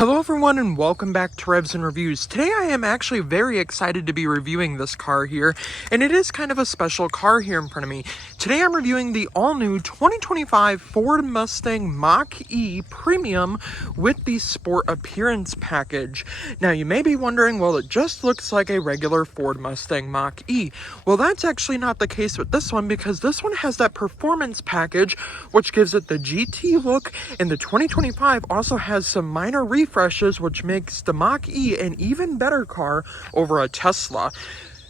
Hello everyone and welcome back to Revs and Reviews. Today I am actually very excited to be reviewing this car here, and it is kind of a special car here in front of me. Today I'm reviewing the all-new 2025 Ford Mustang Mach-E Premium with the Sport Appearance Package. Now you may be wondering, well, it just looks like a regular Ford Mustang Mach-E. Well, that's actually not the case with this one, because this one has that Performance Package, which gives it the GT look, and the 2025 also has some minor refreshes, which makes the Mach-E an even better car over a Tesla.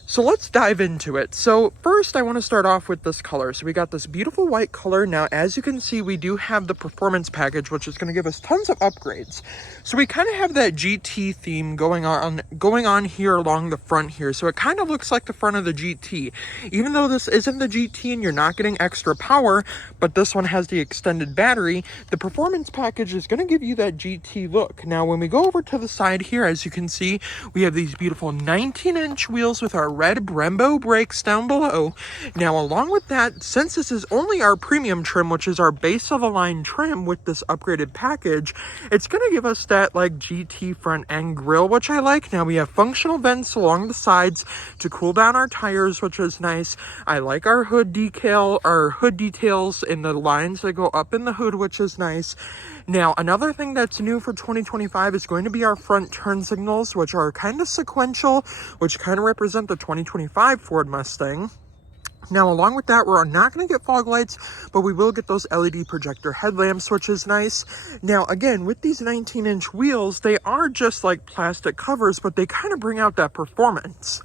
So let's dive into it. So first I want to start off with this color. So we got this beautiful white color. Now, as you can see, we do have the Performance Package, which is going to give us tons of upgrades. So we kind of have that GT theme going on here along the front here. So it kind of looks like the front of the GT. Even though this isn't the GT and you're not getting extra power, but this one has the extended battery, the Performance Package is going to give you that GT look. Now, when we go over to the side here, as you can see, we have these beautiful 19-inch wheels with our red Brembo brakes down below. Now, along with that, since this is only our premium trim, which is our base of the line trim with this upgraded package, it's going to give us that like GT front end grille, which I like. Now we have functional vents along the sides to cool down our tires, which is nice. I like our hood details in the lines that go up in the hood, which is nice. Now, another thing that's new for 2025 is going to be our front turn signals, which are kind of sequential, which kind of represent the 2025 Ford Mustang. Now, along with that, we're not going to get fog lights, but we will get those LED projector headlamps, which is nice. Now, again, with these 19-inch wheels, they are just like plastic covers, but they kind of bring out that performance.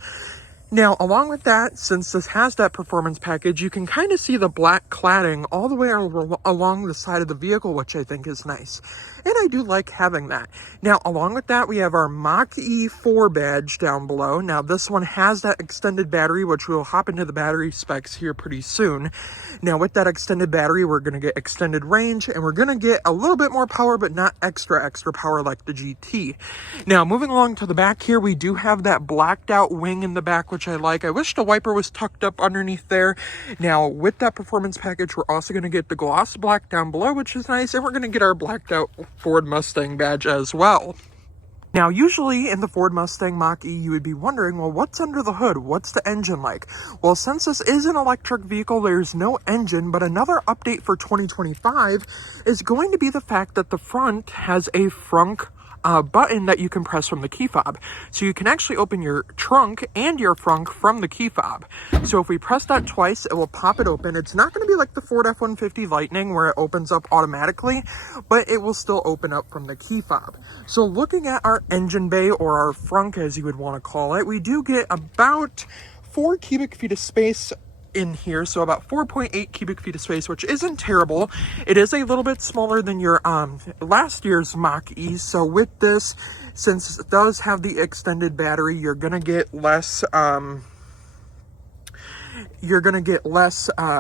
Now, along with that, since this has that Performance Package, you can kind of see the black cladding all the way along the side of the vehicle, which I think is nice. And I do like having that. Now, along with that, we have our Mach-E 4 badge down below. Now, this one has that extended battery, which we'll hop into the battery specs here pretty soon. Now, with that extended battery, we're going to get extended range, and we're going to get a little bit more power, but not extra power like the GT. Now, moving along to the back here, we do have that blacked out wing in the back, which I like. I wish the wiper was tucked up underneath there. Now, with that Performance Package, we're also going to get the gloss black down below, which is nice, and we're going to get our blacked out Ford Mustang badge as well. Now, usually in the Ford Mustang Mach-E, you would be wondering, well, what's under the hood? What's the engine like? Well, since this is an electric vehicle, there's no engine, but another update for 2025 is going to be the fact that the front has a frunk button that you can press from the key fob. So you can actually open your trunk and your frunk from the key fob. So if we press that twice, it will pop it open. It's not going to be like the Ford F-150 Lightning where it opens up automatically, but it will still open up from the key fob. So looking at our engine bay, or our frunk as you would want to call it, we do get about 4 cubic feet of space in here, so about 4.8 cubic feet of space, which isn't terrible. It is a little bit smaller than your last year's Mach-E. So with this, since it does have the extended battery, you're gonna get less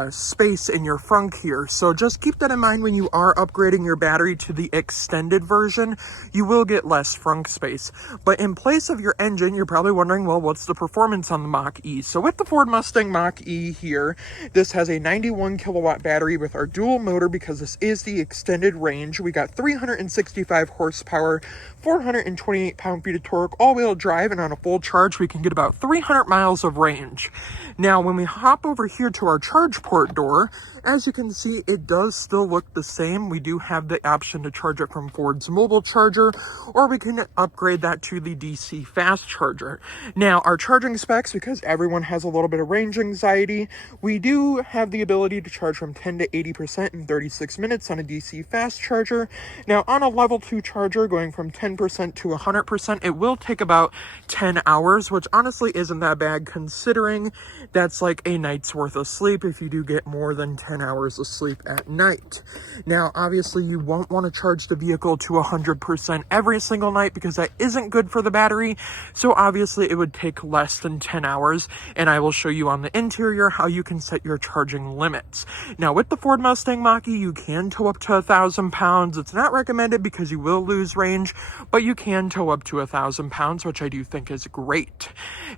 space in your frunk here. So just keep that in mind when you are upgrading your battery to the extended version. You will get less frunk space. But in place of your engine, you're probably wondering, well, what's the performance on the Mach-E? So with the Ford Mustang Mach-E here, this has a 91 kilowatt battery with our dual motor, because this is the extended range. We got 365 horsepower, 428 pound-feet of torque, all-wheel drive, and on a full charge, we can get about 300 miles of range. Now, when we hop over here to our charge port door, as you can see, it does still look the same. We do have the option to charge it from Ford's mobile charger, or we can upgrade that to the DC fast charger. Now, our charging specs, because everyone has a little bit of range anxiety, we do have the ability to charge from 10 to 80% in 36 minutes on a DC fast charger. Now, on a level 2 charger, going from 10% to 100%, it will take about 10 hours, which honestly isn't that bad, considering that's like a night's worth of sleep if you do get more than 10 hours of sleep at night. Now, obviously, you won't want to charge the vehicle to 100% every single night, because that isn't good for the battery. So obviously, it would take less than 10 hours, and I will show you on the interior how you can set your charging limits. Now, with the Ford Mustang Mach-E, you can tow up to 1,000 pounds. It's not recommended because you will lose range, but you can tow up to 1,000 pounds, which I do think is great.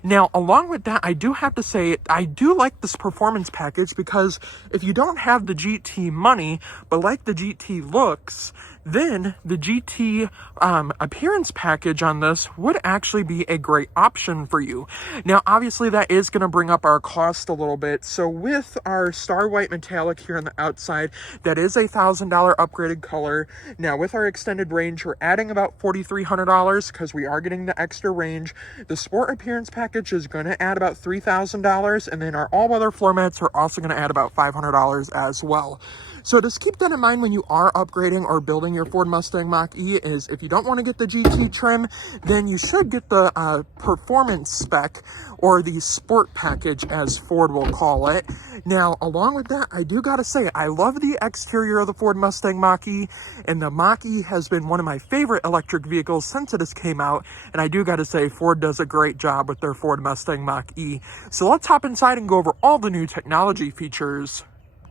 Now, along with that, I do have to say, I do like this Performance Package, because if you don't have the GT money, but like the GT looks, then the GT appearance package on this would actually be a great option for you. Now, obviously, that is going to bring up our cost a little bit. So with our Star White Metallic here on the outside, that is a $1,000 upgraded color. Now, with our extended range, we're adding about $4,300 because we are getting the extra range. The Sport appearance package is going to add about $3,000, and then our all-weather floor mats are also going to add about $500 as well. So just keep that in mind when you are upgrading or building your Ford Mustang Mach-E, is if you don't want to get the GT trim, then you should get the performance spec, or the sport package as Ford will call it. Now, along with that, I do gotta say, I love the exterior of the Ford Mustang Mach-E, and the Mach-E has been one of my favorite electric vehicles since it has came out, and I do gotta say, Ford does a great job with their Ford Mustang Mach-E. So let's hop inside and go over all the new technology features.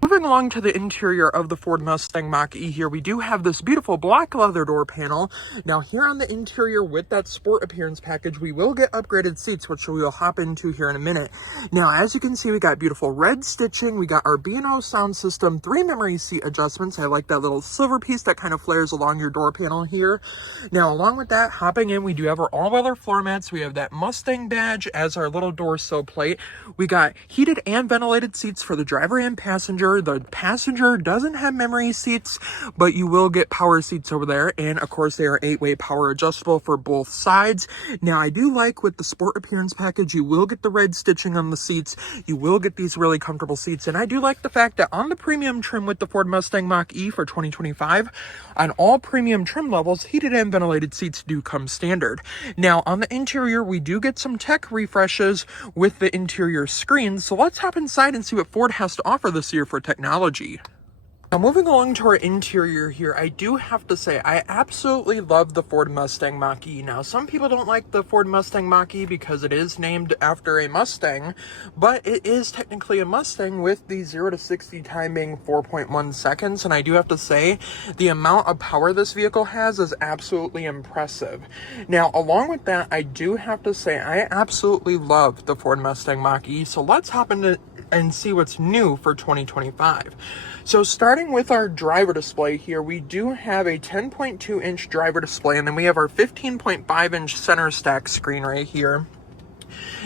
Moving along to the interior of the Ford Mustang Mach-E here, we do have this beautiful black leather door panel. Now here on the interior with that sport appearance package, we will get upgraded seats, which we will hop into here in a minute. Now, as you can see, we got beautiful red stitching. We got our B&O sound system, 3 memory seat adjustments. I like that little silver piece that kind of flares along your door panel here. Now, along with that, hopping in, we do have our all-weather floor mats. We have that Mustang badge as our little door sill plate. We got heated and ventilated seats for the driver and passenger. The passenger doesn't have memory seats, but you will get power seats over there, and of course they are 8-way power adjustable for both sides. Now, I do like with the sport appearance package, you will get the red stitching on the seats. You will get these really comfortable seats, and I do like the fact that on the premium trim with the Ford Mustang Mach-E for 2025, on all premium trim levels, heated and ventilated seats do come standard. Now, on the interior, we do get some tech refreshes with the interior screens, so let's hop inside and see what Ford has to offer this year for technology. Now, moving along to our interior here, I do have to say, I absolutely love the Ford Mustang Mach-E. Now, some people don't like the Ford Mustang Mach-E because it is named after a Mustang, but it is technically a Mustang with the 0 to 60 time being 4.1 seconds, and I do have to say, the amount of power this vehicle has is absolutely impressive. Now, along with that, I do have to say, I absolutely love the Ford Mustang Mach-E, so let's hop into and see what's new for 2025. So starting with our driver display here, we do have a 10.2 inch driver display, and then we have our 15.5 inch center stack screen right here.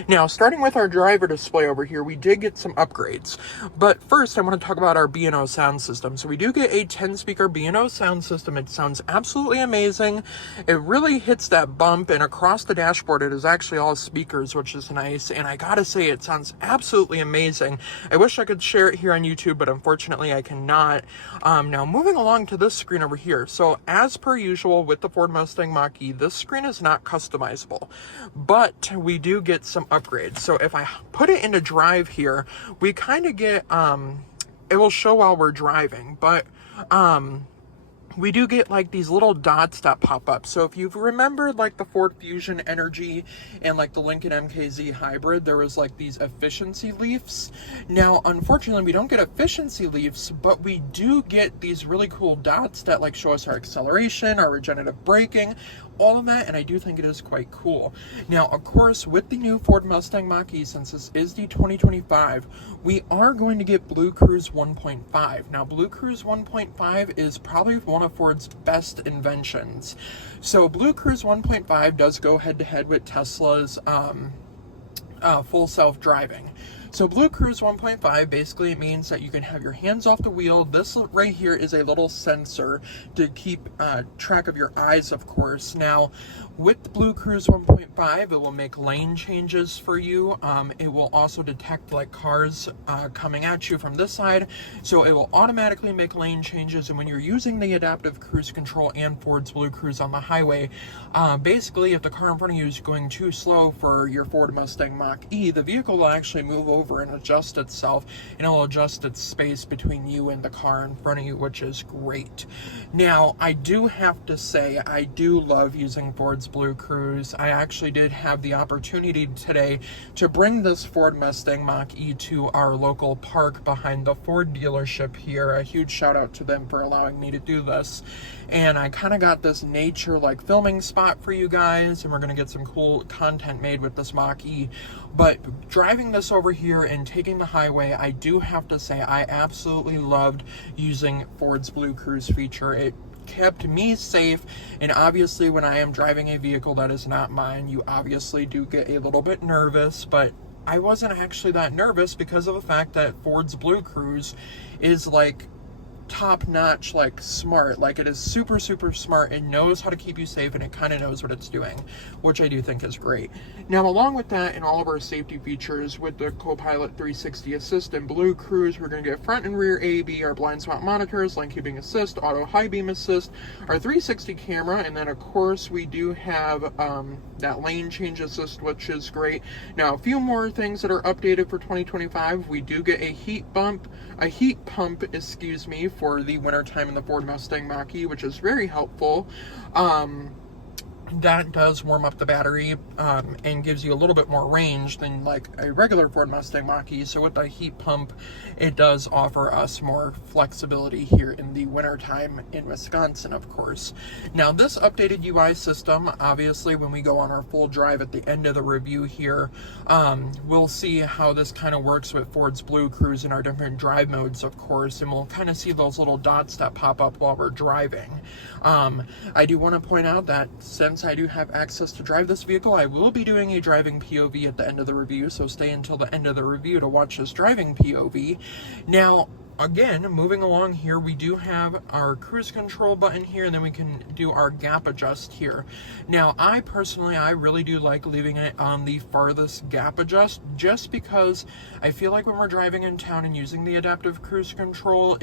Now, starting with our driver display over here, we did get some upgrades. But first, I want to talk about our B&O sound system. So we do get a 10-speaker B&O sound system. It sounds absolutely amazing. It really hits that bump, and across the dashboard, it is actually all speakers, which is nice. And I gotta say, it sounds absolutely amazing. I wish I could share it here on YouTube, but unfortunately, I cannot. Now, moving along to this screen over here. So, as per usual with the Ford Mustang Mach-E, this screen is not customizable, but we do get some upgrades. So if I put it into drive here, we kind of get it will show while we're driving, but we do get like these little dots that pop up. So if you've remembered like the Ford Fusion Energy and like the Lincoln MKZ Hybrid, there was like these efficiency leafs. Now, unfortunately, we don't get efficiency leafs, but we do get these really cool dots that like show us our acceleration, our regenerative braking, all of that, and I do think it is quite cool. Now, of course, with the new Ford Mustang Mach-E, since this is the 2025, we are going to get Blue Cruise 1.5. Now, Blue Cruise 1.5 is probably one of Ford's best inventions. So, Blue Cruise 1.5 does go head-to-head with Tesla's full self-driving. So Blue Cruise 1.5 basically means that you can have your hands off the wheel. This right here is a little sensor to keep track of your eyes, of course. Now, with Blue Cruise 1.5, it will make lane changes for you. It will also detect like cars coming at you from this side. So it will automatically make lane changes. And when you're using the adaptive cruise control and Ford's Blue Cruise on the highway, basically if the car in front of you is going too slow for your Ford Mustang Mach-E, the vehicle will actually move over and adjust itself, and it will adjust its space between you and the car in front of you, which is great. Now, I do have to say, I do love using Ford's Blue Cruise. I actually did have the opportunity today to bring this Ford Mustang Mach-E to our local park behind the Ford dealership here. A huge shout out to them for allowing me to do this. And I kind of got this nature like filming spot for you guys, and we're going to get some cool content made with this Mach-E. But driving this over here and taking the highway, I do have to say I absolutely loved using Ford's Blue Cruise feature. It kept me safe. And obviously when I am driving a vehicle that is not mine, you obviously do get a little bit nervous, but I wasn't actually that nervous because of the fact that Ford's Blue Cruise is like top-notch, like smart. Like, it is super smart. It knows how to keep you safe, and it kind of knows what it's doing, which I do think is great. Now, along with that, and all of our safety features with the Copilot 360 Assist and Blue Cruise, we're going to get front and rear AEB, our blind spot monitors, lane keeping assist, auto high beam assist, our 360 camera, and then of course we do have that lane change assist, which is great. Now, a few more things that are updated for 2025. We do get a heat pump, excuse me, for the wintertime in the Ford Mustang Mach-E, which is very helpful. That does warm up the battery and gives you a little bit more range than like a regular Ford Mustang Mach-E. So with the heat pump, it does offer us more flexibility here in the wintertime in Wisconsin, of course. Now, this updated UI system, obviously when we go on our full drive at the end of the review here, we'll see how this kind of works with Ford's Blue Cruise in our different drive modes, of course, and we'll kind of see those little dots that pop up while we're driving. I do want to point out that since I do have access to drive this vehicle, I will be doing a driving POV at the end of the review, so stay until the end of the review to watch this driving POV. Now, again, moving along here, we do have our cruise control button here, and then we can do our gap adjust here. Now, I really do like leaving it on the farthest gap adjust, just because I feel like when we're driving in town and using the adaptive cruise control,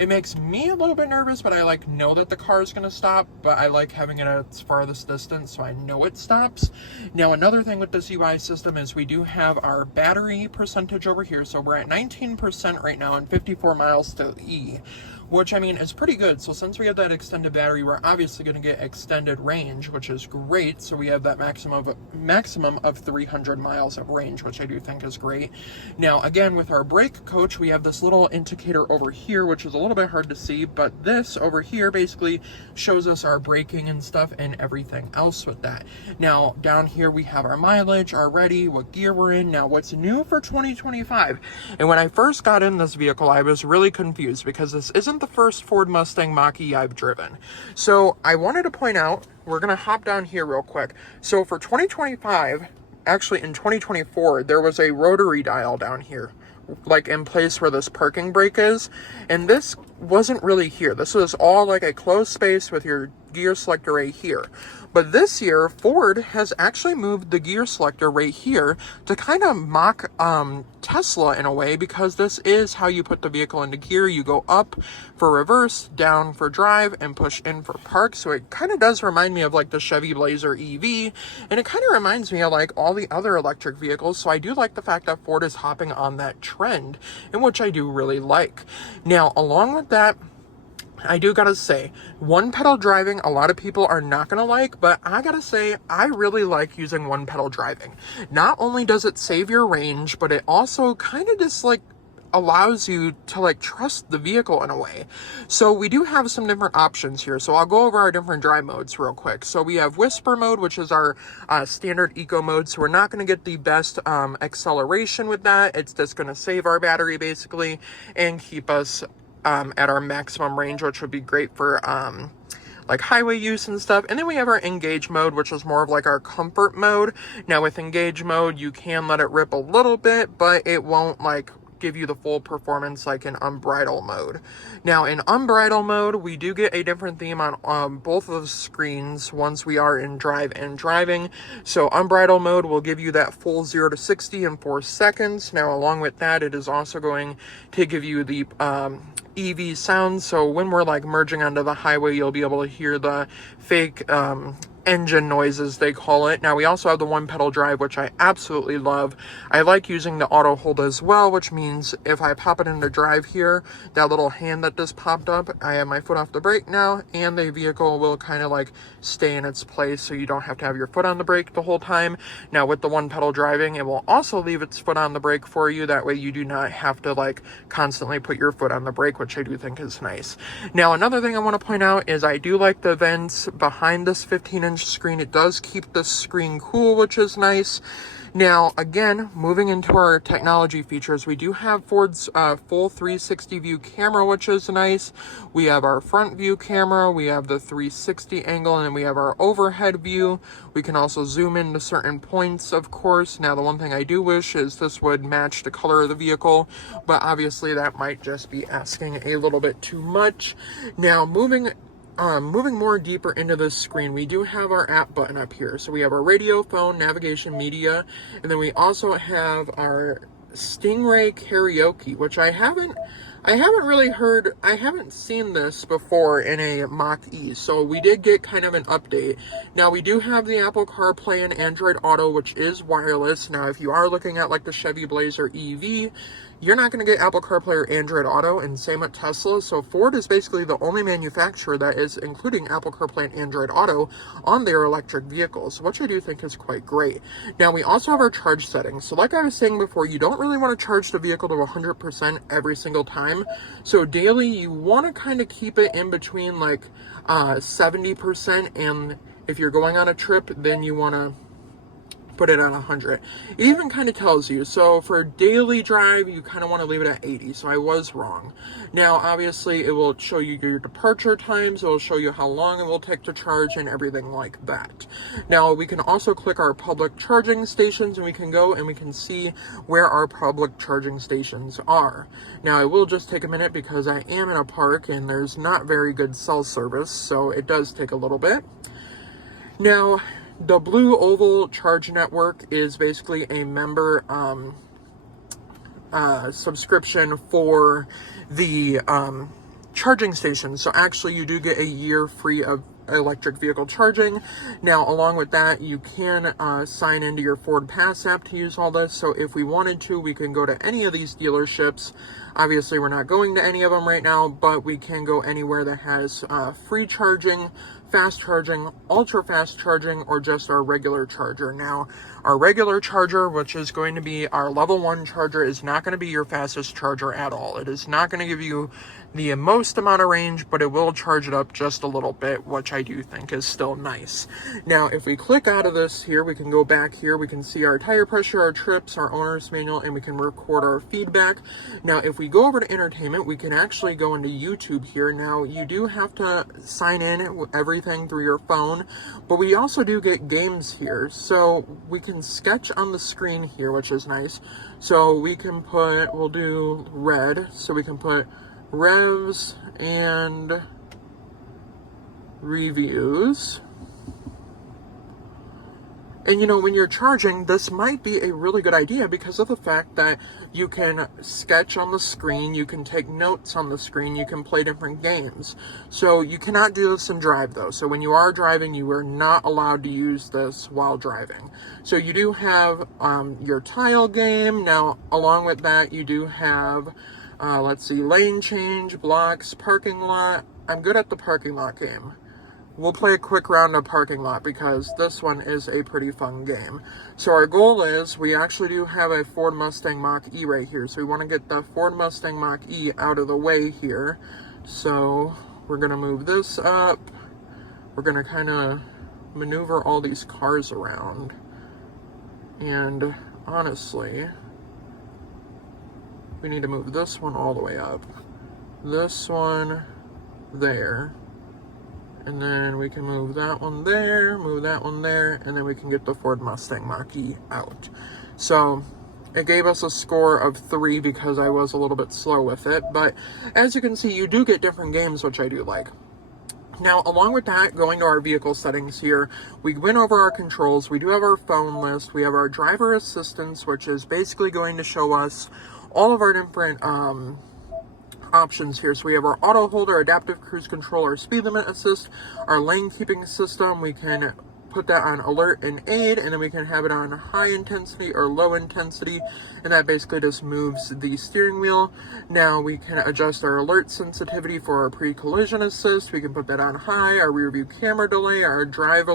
it makes me a little bit nervous, but I know that the car is going to stop, but I like having it at its farthest distance so I know it stops. Now, another thing with this UI system is we do have our battery percentage over here. So we're at 19% right now and 54 miles to E, which I mean is pretty good. So since we have that extended battery, we're obviously going to get extended range, which is great. So we have that maximum of 300 miles of range, which I do think is great. Now, again, with our brake coach, we have this little indicator over here, which is a little bit hard to see, but this over here basically shows us our braking and stuff and everything else with that. Now, down here we have our mileage, our ready, what gear we're in. Now, what's new for 2025? And when I first got in this vehicle, I was really confused because this isn't the first Ford Mustang Mach-E I've driven. So I wanted to point out, we're going to hop down here real quick. So for 2025, actually in 2024, there was a rotary dial down here, like in place where this parking brake is, and this wasn't really here. This was all like a closed space with your gear selector right here. But this year, Ford has actually moved the gear selector right here to kind of mock Tesla in a way, because this is how you put the vehicle into gear. You go up for reverse, down for drive, and push in for park. So it kind of does remind me of like the Chevy Blazer EV, and it kind of reminds me of like all the other electric vehicles. So I do like the fact that Ford is hopping on that trend, in which I do really like. Now, along with that, I do gotta say, one pedal driving, a lot of people are not gonna like, but I gotta say, I really like using one pedal driving. Not only does it save your range, but it also kind of just like allows you to like trust the vehicle in a way. So we do have some different options here. So I'll go over our different drive modes real quick. So we have whisper mode, which is our standard eco mode. So we're not going to get the best acceleration with that. It's just going to save our battery basically and keep us at our maximum range, which would be great for like highway use and stuff. And then we have our engage mode, which is more of like our comfort mode. Now with engage mode, you can let it rip a little bit, but it won't like give you the full performance like in unbridled mode. Now in unbridled mode, we do get a different theme on both of the screens once we are in drive and driving. So unbridled mode will give you that full 0 to 60 in 4 seconds. Now along with that, it is also going to give you the EV sound. So when we're like merging onto the highway, you'll be able to hear the fake engine noises, they call it. Now we also have the one pedal drive, which I absolutely love. I like using the auto hold as well, which means if I pop it into drive here, that little hand that just popped up, I have my foot off the brake now, and the vehicle will kind of like stay in its place, so you don't have to have your foot on the brake the whole time. Now with the one pedal driving, it will also leave its foot on the brake for you. That way you do not have to like constantly put your foot on the brake, which I do think is nice. Now another thing I want to point out is I do like the vents behind this 15-inch 8-inch screen. It does keep the screen cool, which is nice. Now, again, moving into our technology features, we do have Ford's full 360 view camera, which is nice. We have our front view camera, we have the 360 angle, and then we have our overhead view. We can also zoom into certain points, of course. Now, the one thing I do wish is this would match the color of the vehicle, but obviously that might just be asking a little bit too much. Now, moving more deeper into this screen, we do have our app button up here. So we have our radio, phone, navigation, media, and then we also have our Stingray karaoke, which I haven't really heard. I haven't seen this before in a Mach-E, so we did get kind of an update. Now, we do have the Apple CarPlay and Android Auto, which is wireless. Now, if you are looking at like the Chevy Blazer EV, you're not going to get Apple CarPlay or Android Auto, and same with Tesla. So Ford is basically the only manufacturer that is including Apple CarPlay and Android Auto on their electric vehicles, which I do think is quite great. Now, we also have our charge settings. So like I was saying before, you don't really want to charge the vehicle to 100% every single time. So daily, you want to kind of keep it in between like 70%, and if you're going on a trip, then you want to put it on 100. It even kind of tells you. So for daily drive, you kind of want to leave it at 80. So I was wrong. Now, obviously, it will show you your departure times. It will show you how long it will take to charge and everything like that. Now, we can also click our public charging stations, and we can go and we can see where our public charging stations are. Now, it will just take a minute because I am in a park and there's not very good cell service, so it does take a little bit. Now, the Blue Oval Charge Network is basically a member subscription for the charging stations. So actually, you do get a year free of electric vehicle charging. Now, along with that, you can sign into your Ford Pass app to use all this. So if we wanted to, we can go to any of these dealerships. Obviously, we're not going to any of them right now, but we can go anywhere that has free charging, fast charging, ultra fast charging, or just our regular charger. Now, our regular charger, which is going to be our level 1 charger, is not going to be your fastest charger at all. It is not going to give you the most amount of range, but it will charge it up just a little bit, which I do think is still nice. Now, if we click out of this here, we can go back here, we can see our tire pressure, our trips, our owner's manual, and we can record our feedback. Now, if we go over to entertainment, we can actually go into YouTube here. Now, you do have to sign in with everything through your phone, but we also do get games here. So we can sketch on the screen here, which is nice. So we can put, we'll do red, so we can put Revs and Reviews. And you know, when you're charging, this might be a really good idea because of the fact that you can sketch on the screen, you can take notes on the screen, you can play different games. So you cannot do this and drive though. So when you are driving, you are not allowed to use this while driving. So you do have your tile game. Now, along with that, you do have, let's see, lane change, blocks, parking lot. I'm good at the parking lot game. We'll play a quick round of parking lot because this one is a pretty fun game. So our goal is, we actually do have a Ford Mustang Mach-E right here. So we want to get the Ford Mustang Mach-E out of the way here. So we're going to move this up. We're going to kind of maneuver all these cars around. And honestly, we need to move this one all the way up. This one there. And then we can move that one there, move that one there, and then we can get the Ford Mustang Mach-E out. So it gave us a score of 3 because I was a little bit slow with it. But as you can see, you do get different games, which I do like. Now, along with that, going to our vehicle settings here, we went over our controls. We do have our phone list. We have our driver assistance, which is basically going to show us all of our different options here. So we have our auto holder, adaptive cruise control, our speed limit assist, our lane keeping system. We can put that on alert and aid, and then we can have it on high intensity or low intensity, and that basically just moves the steering wheel. Now we can adjust our alert sensitivity for our pre-collision assist. We can put that on high, our rear view camera delay, our driver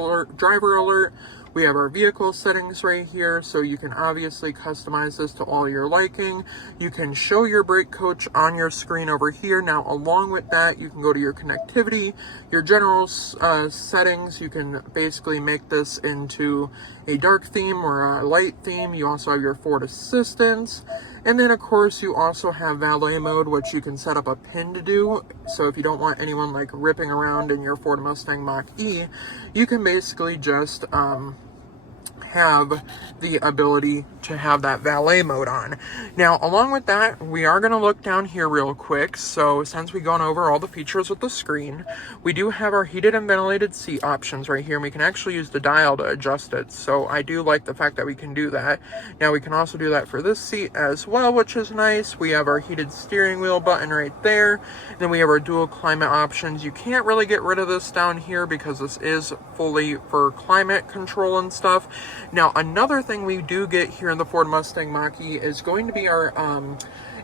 alert. We have our vehicle settings right here, so you can obviously customize this to all your liking. You can show your brake coach on your screen over here. Now, along with that, you can go to your connectivity, your general settings. You can basically make this into a dark theme or a light theme. You also have your Ford Assistance. And then, of course, you also have valet mode, which you can set up a pin to do. So if you don't want anyone like ripping around in your Ford Mustang Mach-E, you can basically just have the ability to have that valet mode on. Now, along with that, we are going to look down here real quick. So since we've gone over all the features with the screen, we do have our heated and ventilated seat options right here, and we can actually use the dial to adjust it. So I do like the fact that we can do that. Now, we can also do that for this seat as well, which is nice. We have our heated steering wheel button right there. Then we have our dual climate options. You can't really get rid of this down here because this is fully for climate control and stuff. Now, another thing we do get here in the Ford Mustang Mach-E is going to be our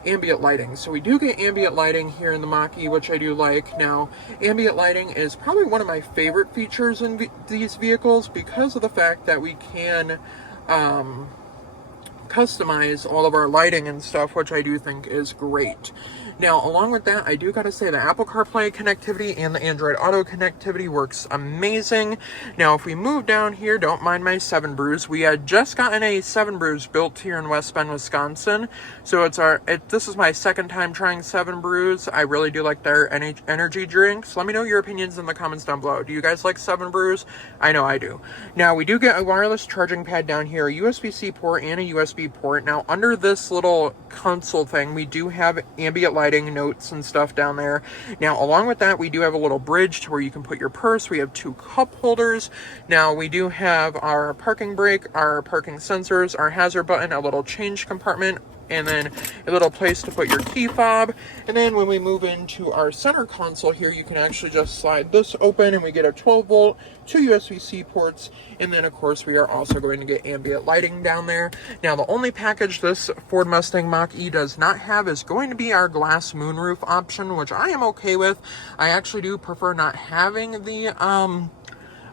ambient lighting. So we do get ambient lighting here in the Mach-E, which I do like. Now, ambient lighting is probably one of my favorite features in these vehicles because of the fact that we can customize all of our lighting and stuff, which I do think is great. Now, along with that, I do gotta say the Apple CarPlay connectivity and the Android Auto connectivity works amazing. Now, if we move down here, don't mind my 7 Brews. We had just gotten a 7 Brews built here in West Bend, Wisconsin. So this is my second time trying 7 Brews. I really do like their energy drinks. Let me know your opinions in the comments down below. Do you guys like 7 Brews? I know I do. Now, we do get a wireless charging pad down here, a USB-C port and a USB port. Now, under this little console thing, we do have ambient lighting, notes and stuff down there. Now, along with that, we do have a little bridge to where you can put your purse. We have 2 cup holders. Now, we do have our parking brake, our parking sensors, our hazard button, a little change compartment, and then a little place to put your key fob. And then when we move into our center console here, you can actually just slide this open and we get a 12 volt, 2 USB-C ports, and then of course we are also going to get ambient lighting down there. Now, the only package this Ford Mustang Mach-E does not have is going to be our glass moonroof option, which I am okay with. I actually do prefer not having the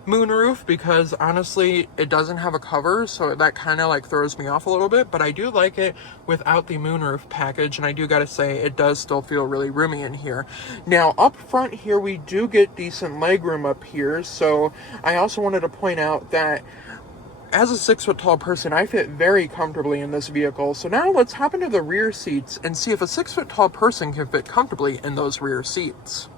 moonroof because honestly it doesn't have a cover, so that kind of like throws me off a little bit, but I do like it without the moonroof package, and I do gotta say it does still feel really roomy in here. Now, up front here we do get decent legroom up here, so I also wanted to point out that as a 6 foot tall person, I fit very comfortably in this vehicle. So now let's hop into the rear seats and see if a 6 foot tall person can fit comfortably in those rear seats.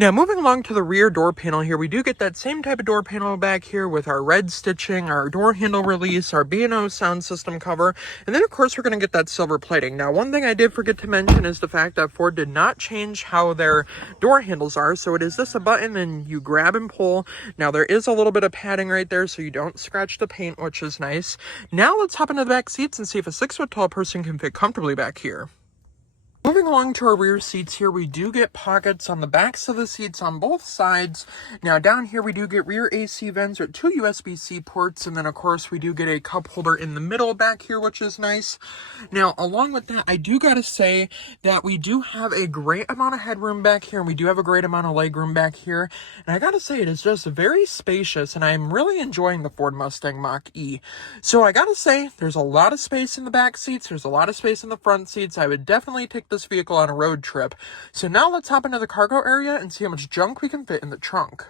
Now, moving along to the rear door panel here, we do get that same type of door panel back here with our red stitching, our door handle release, our B&O sound system cover, and then of course we're going to get that silver plating. Now, one thing I did forget to mention is the fact that Ford did not change how their door handles are. So it is just a button and you grab and pull. Now, there is a little bit of padding right there so you don't scratch the paint, which is nice. Now let's hop into the back seats and see if a 6 foot tall person can fit comfortably back here. Moving along to our rear seats here, we do get pockets on the backs of the seats on both sides. Now, down here we do get rear AC vents with 2 USB-C ports, and then of course we do get a cup holder in the middle back here, which is nice. Now, along with that, I do gotta say that we do have a great amount of headroom back here, and we do have a great amount of legroom back here. And I gotta say, it is just very spacious, and I'm really enjoying the Ford Mustang Mach-E. So I gotta say, there's a lot of space in the back seats, there's a lot of space in the front seats. I would definitely take this vehicle on a road trip. So now let's hop into the cargo area and see how much junk we can fit in the trunk.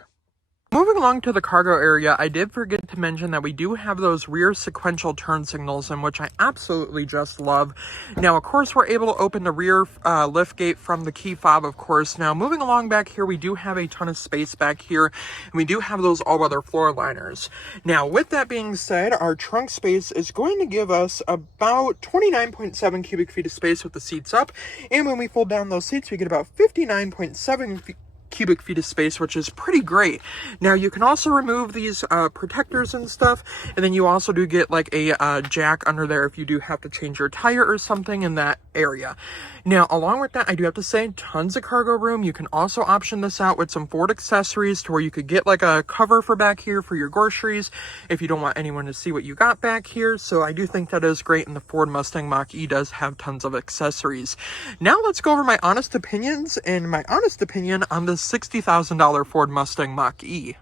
Moving along to the cargo area, I did forget to mention that we do have those rear sequential turn signals, in which I absolutely just love. Now, of course, we're able to open the rear lift gate from the key fob, of course. Now, moving along back here, we do have a ton of space back here, and we do have those all-weather floor liners. Now, with that being said, our trunk space is going to give us about 29.7 cubic feet of space with the seats up, and when we fold down those seats, we get about 59.7 cubic feet of space, which is pretty great. Now, you can also remove these protectors and stuff, and then you also do get like a jack under there if you do have to change your tire or something in that area. Now, along with that, I do have to say, tons of cargo room. You can also option this out with some Ford accessories to where you could get like a cover for back here for your groceries if you don't want anyone to see what you got back here. So I do think that is great, and the Ford Mustang Mach-E does have tons of accessories. Now let's go over my honest opinions, and my honest opinion on this $60,000 Ford Mustang Mach-E.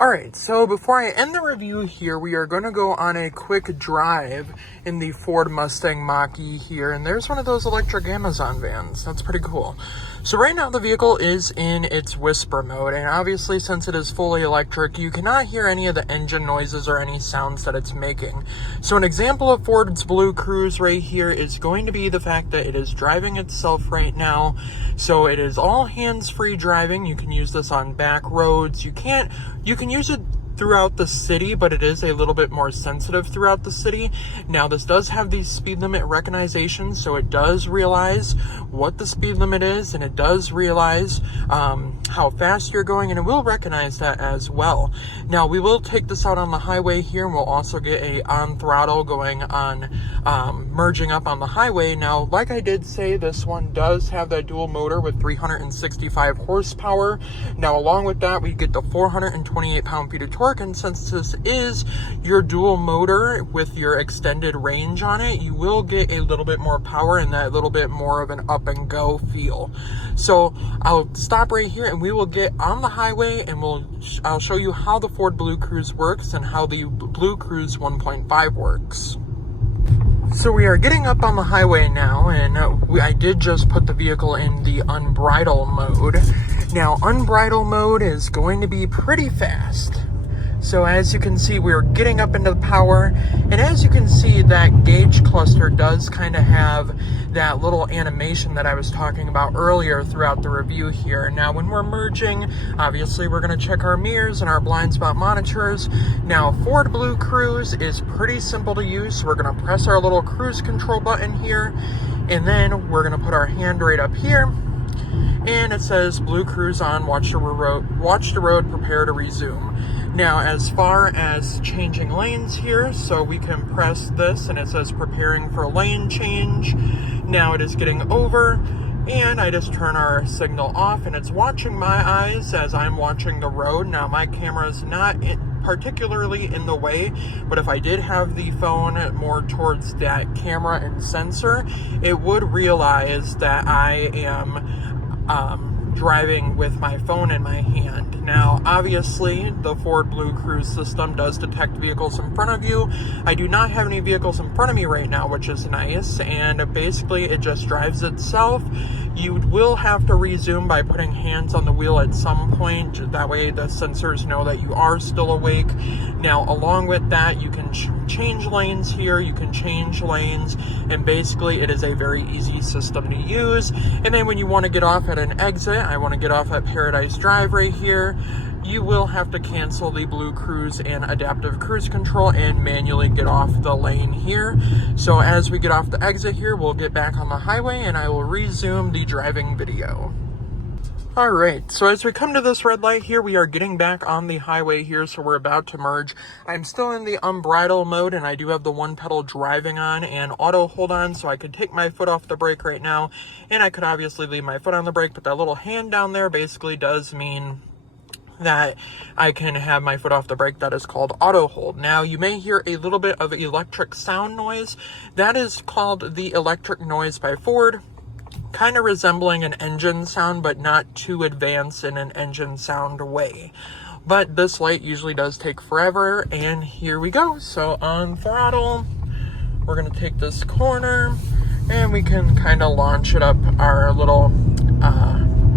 Alright, so before I end the review here, we are going to go on a quick drive in the Ford Mustang Mach-E here, and there's one of those electric Amazon vans. That's pretty cool. So right now the vehicle is in its whisper mode, and obviously since it is fully electric, you cannot hear any of the engine noises or any sounds that it's making. So an example of Ford's Blue Cruise right here is going to be the fact that it is driving itself right now. So it is all hands-free driving. You can use this on back roads. You can use it throughout the city, but it is a little bit more sensitive throughout the city. Now, this does have the speed limit recognition, so it does realize what the speed limit is, and it does realize how fast you're going, and it will recognize that as well. Now, we will take this out on the highway here, and we'll also get a on throttle going on, merging up on the highway. Now, like I did say, this one does have that dual motor with 365 horsepower. Now, along with that, we get the 428 pound-feet of torque, and since this is your dual motor with your extended range on it, you will get a little bit more power and that little bit more of an up and go feel. So I'll stop right here and we will get on the highway, and I'll show you how the Ford Blue Cruise works and how the Blue Cruise 1.5 works. So we are getting up on the highway now, and I did just put the vehicle in the unbridled mode. Now, unbridled mode is going to be pretty fast. So as you can see, we're getting up into the power, and as you can see, that gauge cluster does kind of have that little animation that I was talking about earlier throughout the review here. Now, when we're merging, obviously we're going to check our mirrors and our blind spot monitors. Now, Ford Blue Cruise is pretty simple to use, so we're going to press our little cruise control button here, and then we're going to put our hand right up here, and it says Blue Cruise on, watch the road, prepare to resume. Now, as far as changing lanes here, so we can press this and it says preparing for lane change. Now it is getting over, and I just turn our signal off, and it's watching my eyes as I'm watching the road. Now, my camera is not particularly in the way, but if I did have the phone more towards that camera and sensor, it would realize that I am driving with my phone in my hand. Now, obviously, the Ford Blue Cruise system does detect vehicles in front of you. I do not have any vehicles in front of me right now, which is nice, and basically it just drives itself. You will have to resume by putting hands on the wheel at some point. That way the sensors know that you are still awake. Now, along with that, you can change lanes here, you can change lanes, and basically it is a very easy system to use. And then when you want to get off at an exit, I want to get off at Paradise Drive right here, you will have to cancel the Blue Cruise and Adaptive Cruise Control and manually get off the lane here. So as we get off the exit here, we'll get back on the highway and I will resume the driving video. Alright, so as we come to this red light here, we are getting back on the highway here, so we're about to merge. I'm still in the unbridled mode, and I do have the one pedal driving on and auto hold on, so I could take my foot off the brake right now, and I could obviously leave my foot on the brake, but that little hand down there basically does mean that I can have my foot off the brake. That is called auto hold. Now, you may hear a little bit of electric sound noise. That is called the electric noise by Ford. Kind of resembling an engine sound, but not too advanced in an engine sound way. But this light usually does take forever, and here we go. So on throttle, we're going to take this corner, and we can kind of launch it up our little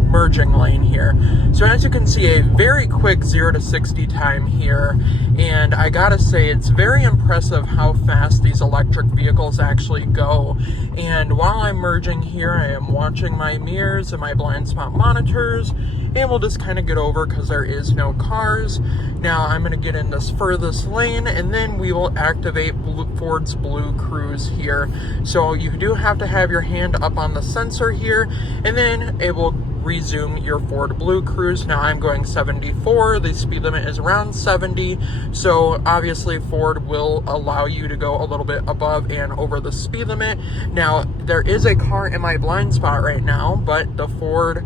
merging lane here. So as you can see, a very quick 0 to 60 time here, and I gotta say, it's very impressive how fast these electric vehicles actually go. And while I'm merging here, I am watching my mirrors and my blind spot monitors, and we'll just kind of get over because there is no cars. Now I'm going to get in this furthest lane, and then we will activate Ford's Blue Cruise here. So you do have to have your hand up on the sensor here, and then it will resume your Ford Blue Cruise. Now I'm going 74. The speed limit is around 70. So obviously Ford will allow you to go a little bit above and over the speed limit. Now there is a car in my blind spot right now, but the Ford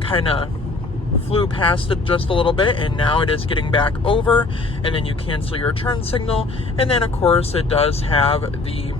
kind of flew past it just a little bit, and now it is getting back over, and then you cancel your turn signal, and then of course it does have the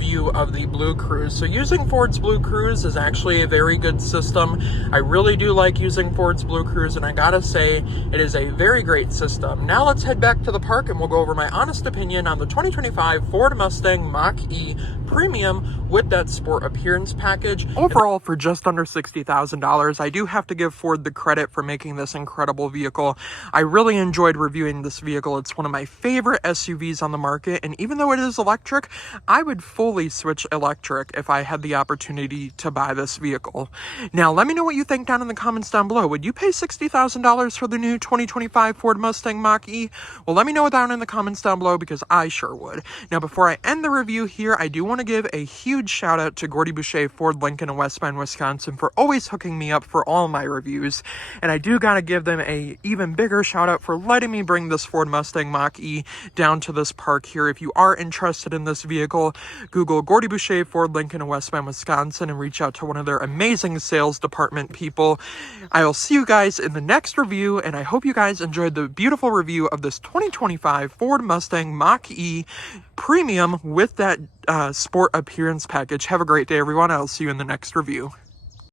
view of the Blue Cruise. So using Ford's Blue Cruise is actually a very good system. I really do like using Ford's Blue Cruise, and I gotta say, it is a very great system. Now let's head back to the park and we'll go over my honest opinion on the 2025 Ford Mustang Mach-E Premium with that sport appearance package. Overall, for just under $60,000, I do have to give Ford the credit for making this incredible vehicle. I really enjoyed reviewing this vehicle. It's one of my favorite SUVs on the market, and even though it is electric, I would fully switch electric if I had the opportunity to buy this vehicle. Now, let me know what you think down in the comments down below. Would you pay $60,000 for the new 2025 Ford Mustang Mach-E? Well, let me know down in the comments down below, because I sure would. Now, before I end the review here, I do want to give a huge shout out to Gordie Boucher, Ford Lincoln in West Bend, Wisconsin, for always hooking me up for all my reviews. And I do gotta give them a even bigger shout out for letting me bring this Ford Mustang Mach-E down to this park here. If you are interested in this vehicle, Google Gordie Boucher, Ford Lincoln in West Bend, Wisconsin, and reach out to one of their amazing sales department people. I will see you guys in the next review, and I hope you guys enjoyed the beautiful review of this 2025 Ford Mustang Mach-E Premium with that sport appearance package. Have a great day, everyone. I'll see you in the next review.